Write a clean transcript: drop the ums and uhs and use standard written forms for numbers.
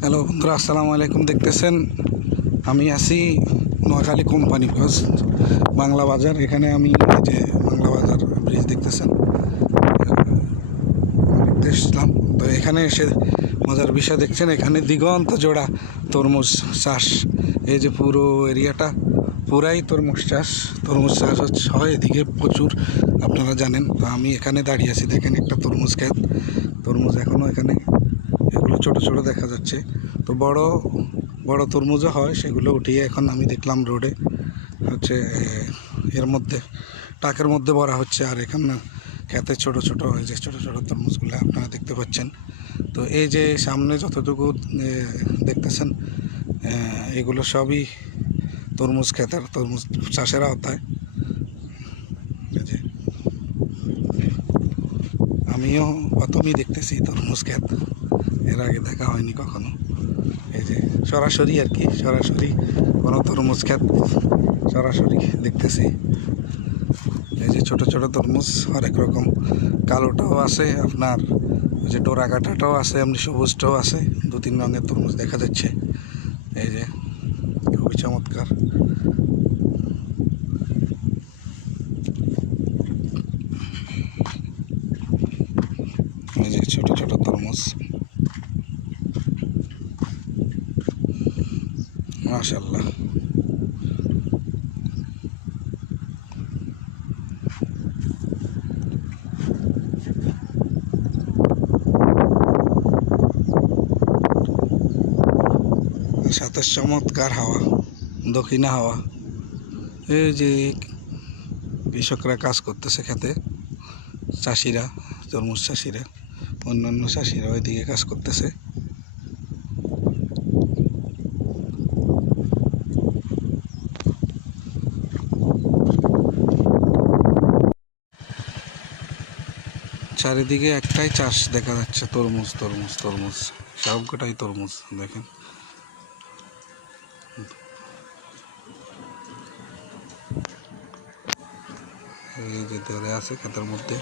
Hello বন্ধুরা, আসসালামু আলাইকুম। দেখতেছেন আমি আছি নোয়াখালী কোম্পানি বাস বাংলা বাজার। এখানে আমি এই যে বাংলা বাজার ব্রিজ দেখতেছেন, দেখতে এসলাম। তো এখানে এসে মজার বিষয় দেখছেন, এখানে দিগন্ত জোড়া তরমুজ চাষ। এই যে পুরো এরিয়াটা পুরাই তরমুজ চাষ হয় এদিকে প্রচুর, আপনারা জানেন। তো আমি এখানে দাঁড়িয়ে আছি, দেখেন একটা তরমুজ ক্ষেত। তরমুজ এখনও এখানে এগুলো ছোট ছোট দেখা যাচ্ছে। তো বড় বড় তরমুজও হয়, সেগুলো উঠিয়ে এখন আমি দেখলাম রোডে হচ্ছে এর মধ্যে টাকের মধ্যে ভরা হচ্ছে। আর এখানে খেতে ছোট ছোট এই যে ছোট ছোট তরমুজগুলো আপনারা দেখতে পাচ্ছেন। তো এই যে সামনে যতটুকু দেখতেছেন, এগুলো সবই তরমুজ ক্ষেতের তরমুজ চাষের আওতায়। এই যে আমিও প্রথমেই দেখতেছি তরমুজ ক্ষেত, এর আগে দেখা হয়নি কখনো। এই যে সরাসরি আর কি, সরাসরি কোনো তরমুজ ক্ষেত সরাসরি দেখতেছি। এই যে ছোট ছোট তরমুজ হরেক রকম, কালোটাও আছে, আপনার ওই যে ডোরা কাটাটাও আছে, এমনি সবুজটাও আছে। 2-3 রঙের তরমুজ দেখা যাচ্ছে। এই যে খুবই চমৎকার। এই যে ছোট ছোট তরমুজ, মাশাআল্লাহ। সাথে চমৎকার হাওয়া, দক্ষিণা হাওয়া। এই যে কৃষকরা কাজ করতেছে খেতে, চাষিরা, তরমুজ চাষিরা, অন্যান্য চাষিরা ওইদিকে কাজ করতেছে। চারিদিকে একটাই চাষ দেখা যাচ্ছে, তরমুজ তরমুজ তরমুজ, সবকটাই তরমুজ। দেখেন এই যে ধরে আছে ক্ষেতের মধ্যে।